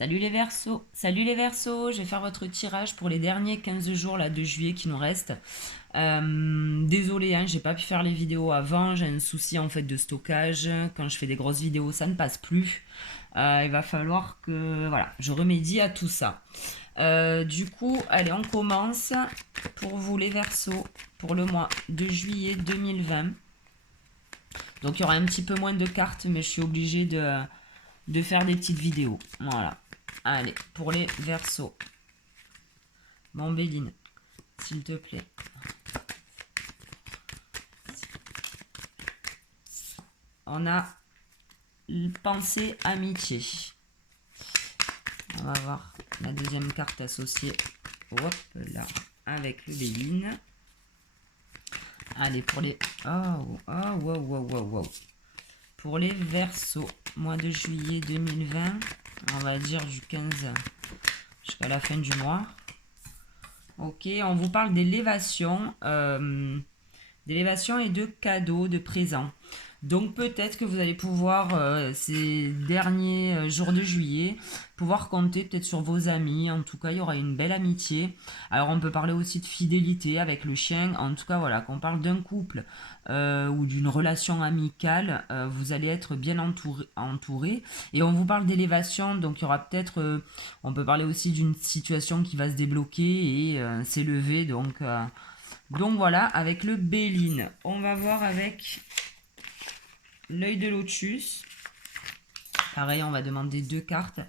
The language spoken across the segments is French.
Salut les Verseaux, je vais faire votre tirage pour les derniers 15 jours là, de juillet qui nous restent. Désolée, hein, j'ai pas pu faire les vidéos avant, j'ai un souci en fait de stockage. Quand je fais des grosses vidéos, ça ne passe plus. Il va falloir que voilà, je remédie à tout ça. Du coup, allez, on commence pour vous les Verseaux pour le mois de juillet 2020. Donc il y aura un petit peu moins de cartes, mais je suis obligée de faire des petites vidéos. Voilà. Allez, pour les Verseaux. Bon, Béline, s'il te plaît. On a pensée amitié. On va voir la deuxième carte associée. Hop là, avec le Béline. Allez, pour les... Oh, oh, wow, wow, wow, wow. Pour les Verseaux, mois de juillet 2020, on va dire du 15 jusqu'à la fin du mois. Ok, on vous parle d'élévation et de cadeaux, de présents. Donc peut-être que vous allez pouvoir, ces derniers jours de juillet, pouvoir compter peut-être sur vos amis. En tout cas, il y aura une belle amitié. Alors on peut parler aussi de fidélité avec le chien. En tout cas, voilà, qu'on parle d'un couple ou d'une relation amicale, vous allez être bien entouré. Et on vous parle d'élévation, donc il y aura peut-être, on peut parler aussi d'une situation qui va se débloquer et s'élever. Donc voilà, avec le Béline. On va voir avec l'œil de lotus. Pareil, on va demander deux cartes.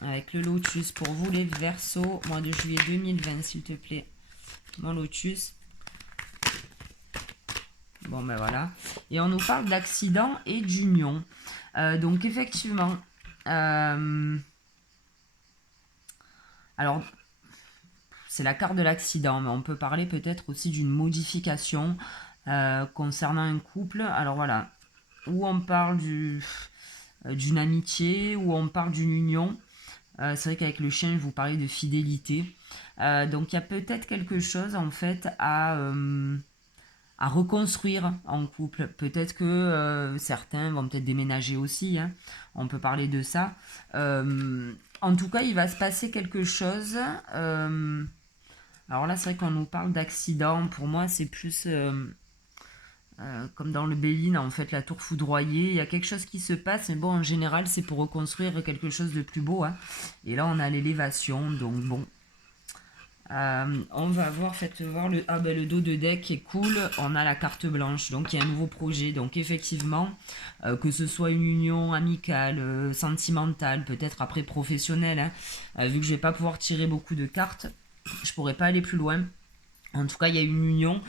Avec le lotus pour vous les Verseaux, mois de juillet 2020, s'il te plaît. Mon lotus. Bon ben voilà. Et on nous parle d'accident et d'union. Donc effectivement, alors c'est la carte de l'accident, mais on peut parler peut-être aussi d'une modification concernant un couple. Alors voilà, où on parle d'une amitié, où on parle d'une union. C'est vrai qu'avec le chien, je vous parlais de fidélité. Donc il y a peut-être quelque chose en fait à reconstruire en couple. Peut-être que certains vont peut-être déménager aussi. Hein. On peut parler de ça. En tout cas, il va se passer quelque chose. Alors là, c'est vrai qu'on nous parle d'accident. Pour moi, c'est plus comme dans le Béline, en fait, la tour foudroyée. Il y a quelque chose qui se passe, mais bon, en général, c'est pour reconstruire quelque chose de plus beau. Hein. Et là, on a l'élévation, donc bon. On va voir, faites voir le dos de deck est cool. On a la carte blanche, donc il y a un nouveau projet. Donc effectivement, que ce soit une union amicale, sentimentale, peut-être après professionnelle, hein, vu que je vais pas pouvoir tirer beaucoup de cartes, je pourrais pas aller plus loin. En tout cas, il y a une union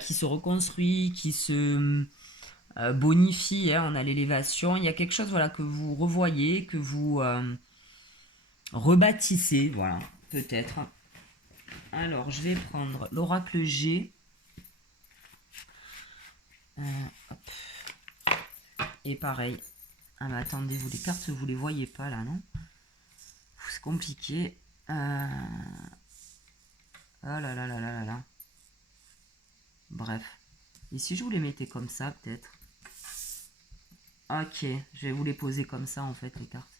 qui se reconstruit, qui se bonifie. Hein, on a l'élévation. Il y a quelque chose voilà, que vous revoyez, que vous rebâtissez. Voilà, peut-être. Alors, je vais prendre l'oracle G. Hop. Et pareil. Ah, mais attendez, vous les cartes, vous les voyez pas là, non? C'est compliqué. Oh là là là là là là. Bref. Et si je vous les mettais comme ça, peut-être? Ok, je vais vous les poser comme ça, en fait, les cartes.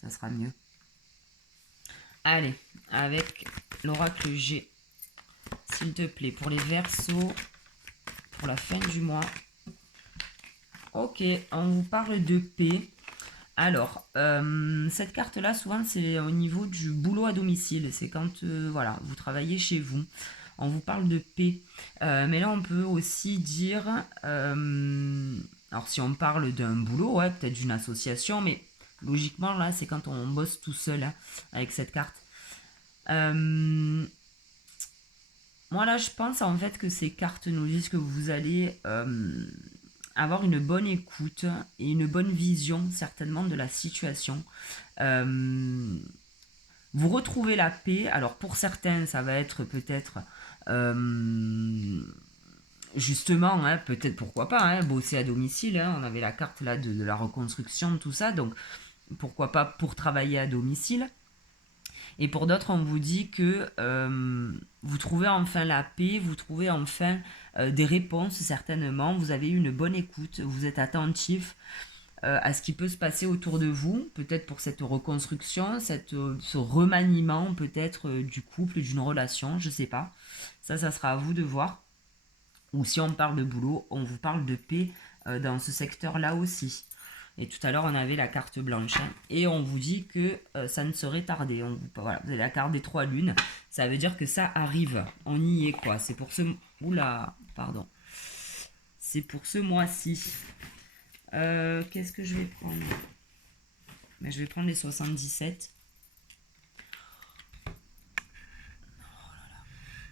Ça sera mieux. Allez, avec l'oracle G. S'il te plaît, pour les Verseaux, pour la fin du mois. Ok, on vous parle de paix. Alors, cette carte-là, souvent, c'est au niveau du boulot à domicile. C'est quand voilà, vous travaillez chez vous. On vous parle de paix. Mais là, on peut aussi dire... alors, si on parle d'un boulot, ouais, peut-être d'une association, mais logiquement, là, c'est quand on bosse tout seul hein, avec cette carte. Moi, là, je pense en fait que ces cartes nous disent que vous allez avoir une bonne écoute et une bonne vision certainement de la situation. Vous retrouvez la paix. Alors pour certains, ça va être peut-être justement, hein, peut-être pourquoi pas, hein, bosser à domicile. Hein, on avait la carte là de la reconstruction, tout ça. Donc pourquoi pas pour travailler à domicile. Et pour d'autres, on vous dit que vous trouvez enfin la paix, vous trouvez enfin des réponses certainement, vous avez une bonne écoute, vous êtes attentif, à ce qui peut se passer autour de vous, peut-être pour cette reconstruction, ce remaniement peut-être du couple, d'une relation, je sais pas. Ça sera à vous de voir. Ou si on parle de boulot, on vous parle de paix dans ce secteur-là aussi. Et tout à l'heure, on avait la carte blanche. Hein, et on vous dit que ça ne serait tardé. Voilà, vous avez la carte des 3 lunes. Ça veut dire que ça arrive. On y est, quoi. C'est pour ce... Oula, pardon. C'est pour ce mois-ci. Qu'est-ce que je vais prendre? Ben, je vais prendre les 77.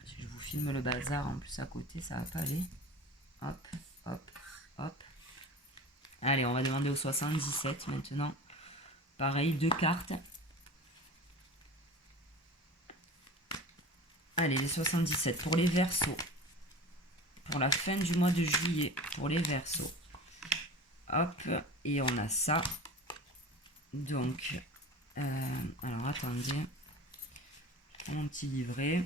Si je vous filme le bazar en plus à côté, ça va pas aller. Hop, hop, hop. Allez, on va demander au 77 maintenant. Pareil, 2 cartes. Allez, les 77 pour les Verseaux. Pour la fin du mois de juillet, pour les Verseaux. Hop, et on a ça. Donc, alors attendez. Je prends mon petit livret.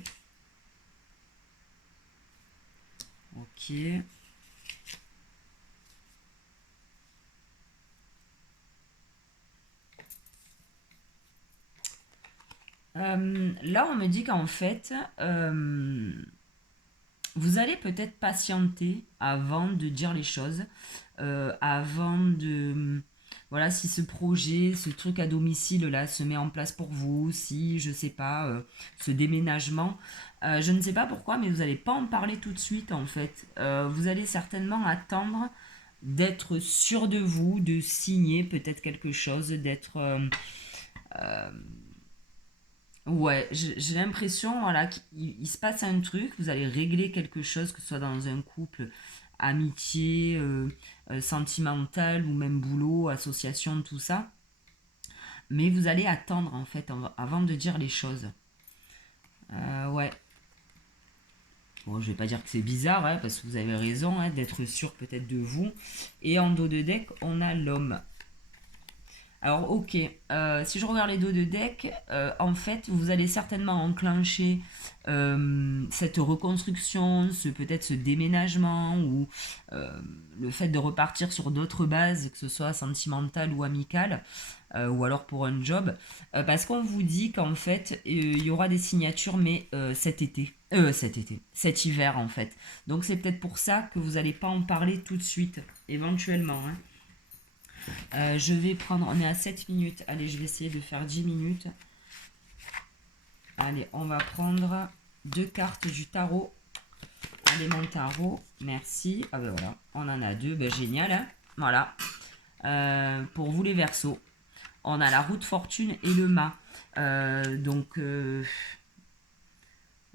Ok. Là, on me dit qu'en fait, vous allez peut-être patienter avant de dire les choses, avant de... Voilà, si ce projet, ce truc à domicile là se met en place pour vous, si, je sais pas, ce déménagement, je ne sais pas pourquoi, mais vous n'allez pas en parler tout de suite en fait. Vous allez certainement attendre d'être sûr de vous, de signer peut-être quelque chose, d'être... ouais, j'ai l'impression voilà, qu'il se passe un truc, vous allez régler quelque chose, que ce soit dans un couple, amitié, sentimental ou même boulot, association, tout ça. Mais vous allez attendre en fait avant de dire les choses. Ouais. Bon, je vais pas dire que c'est bizarre, hein, parce que vous avez raison hein, d'être sûr peut-être de vous. Et en dos de deck, on a l'homme. Alors ok, si je regarde les dos de deck, en fait vous allez certainement enclencher cette reconstruction, peut-être ce déménagement ou le fait de repartir sur d'autres bases, que ce soit sentimentale ou amicale, ou alors pour un job, parce qu'on vous dit qu'en fait il y aura des signatures mais cet hiver en fait. Donc c'est peut-être pour ça que vous n'allez pas en parler tout de suite, éventuellement. Hein. Je vais prendre, on est à 7 minutes, allez je vais essayer de faire 10 minutes. Allez, on va prendre 2 cartes du tarot. Allez mon tarot, merci. Ah ben voilà, on en a 2, ben génial. Hein, voilà, pour vous les Verseaux, on a la roue de fortune et le mât. Donc,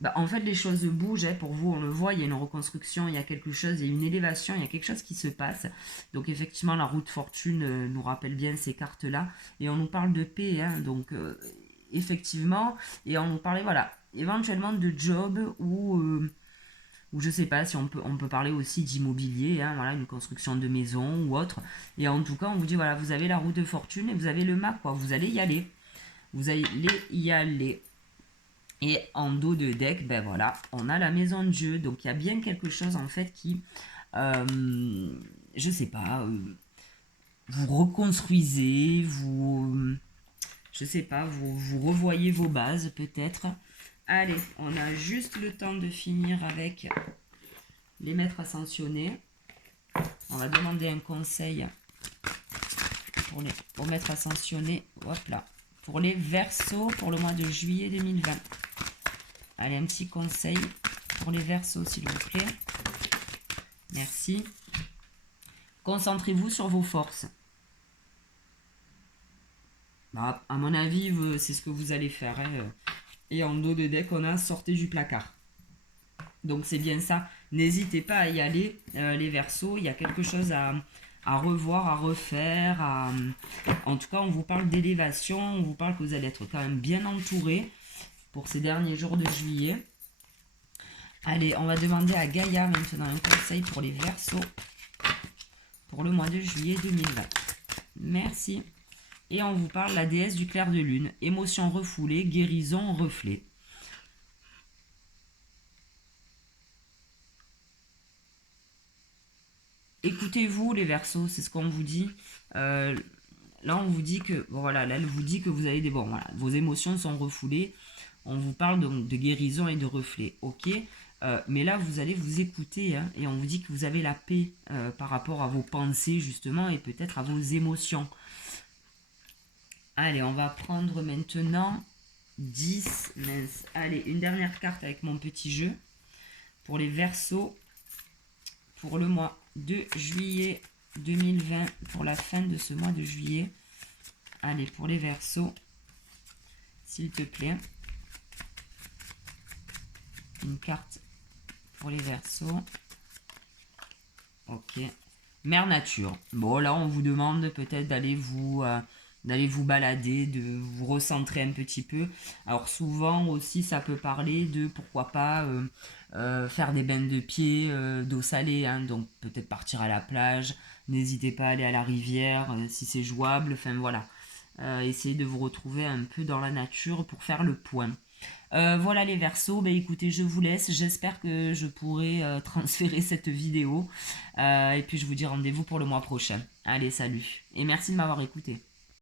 bah, en fait les choses bougent hein, pour vous, on le voit, il y a une reconstruction, il y a quelque chose, il y a une élévation, il y a quelque chose qui se passe. Donc effectivement la roue de fortune nous rappelle bien ces cartes là et on nous parle de paix hein, donc effectivement, et on nous parlait voilà éventuellement de job ou je sais pas si on peut parler aussi d'immobilier hein, voilà une construction de maison ou autre, et en tout cas on vous dit voilà vous avez la roue de fortune et vous avez le mât quoi, vous allez y aller, vous allez y aller. Et en dos de deck, ben voilà, on a la maison de Dieu. Donc il y a bien quelque chose en fait qui, je sais pas, vous reconstruisez, je sais pas, vous revoyez vos bases peut-être. Allez, on a juste le temps de finir avec les maîtres ascensionnés. On va demander un conseil pour maîtres ascensionnés. Hop là. Pour les Verseaux pour le mois de juillet 2020. Allez, un petit conseil pour les Verseaux, s'il vous plaît. Merci. Concentrez-vous sur vos forces. Bah, à mon avis, c'est ce que vous allez faire. Hein. Et en dos de deck, on a sortez du placard. Donc c'est bien ça. N'hésitez pas à y aller, les Verseaux. Il y a quelque chose à revoir, à refaire. En tout cas, on vous parle d'élévation. On vous parle que vous allez être quand même bien entouré pour ces derniers jours de juillet. Allez, on va demander à Gaïa maintenant un conseil pour les Verseaux pour le mois de juillet 2020. Merci. Et on vous parle la déesse du clair de lune. Émotion refoulée, guérison, reflet. Écoutez écoutez-vous les Verseaux, c'est ce qu'on vous dit. Là, on vous dit que, bon, voilà, là, elle vous dit que vous avez des, bon, voilà, vos émotions sont refoulées. On vous parle donc de guérison et de reflet, ok. Mais là, vous allez vous écouter, hein, et on vous dit que vous avez la paix par rapport à vos pensées, justement, et peut-être à vos émotions. Allez, on va prendre maintenant 10. Mince. Allez, une dernière carte avec mon petit jeu. Pour les Verseaux, pour le mois de juillet 2020, pour la fin de ce mois de juillet. Allez, pour les Verseaux, s'il te plaît. Une carte pour les Verseaux. Ok. Mère Nature. Bon, là, on vous demande peut-être d'aller vous balader, de vous recentrer un petit peu. Alors, souvent aussi, ça peut parler de, pourquoi pas, faire des bains de pieds d'eau salée. Hein, donc, peut-être partir à la plage. N'hésitez pas à aller à la rivière si c'est jouable. Enfin, voilà. Essayez de vous retrouver un peu dans la nature pour faire le point. Voilà les Verseaux, bah écoutez, je vous laisse, j'espère que je pourrai transférer cette vidéo, et puis je vous dis rendez-vous pour le mois prochain. Allez, salut, et merci de m'avoir écouté.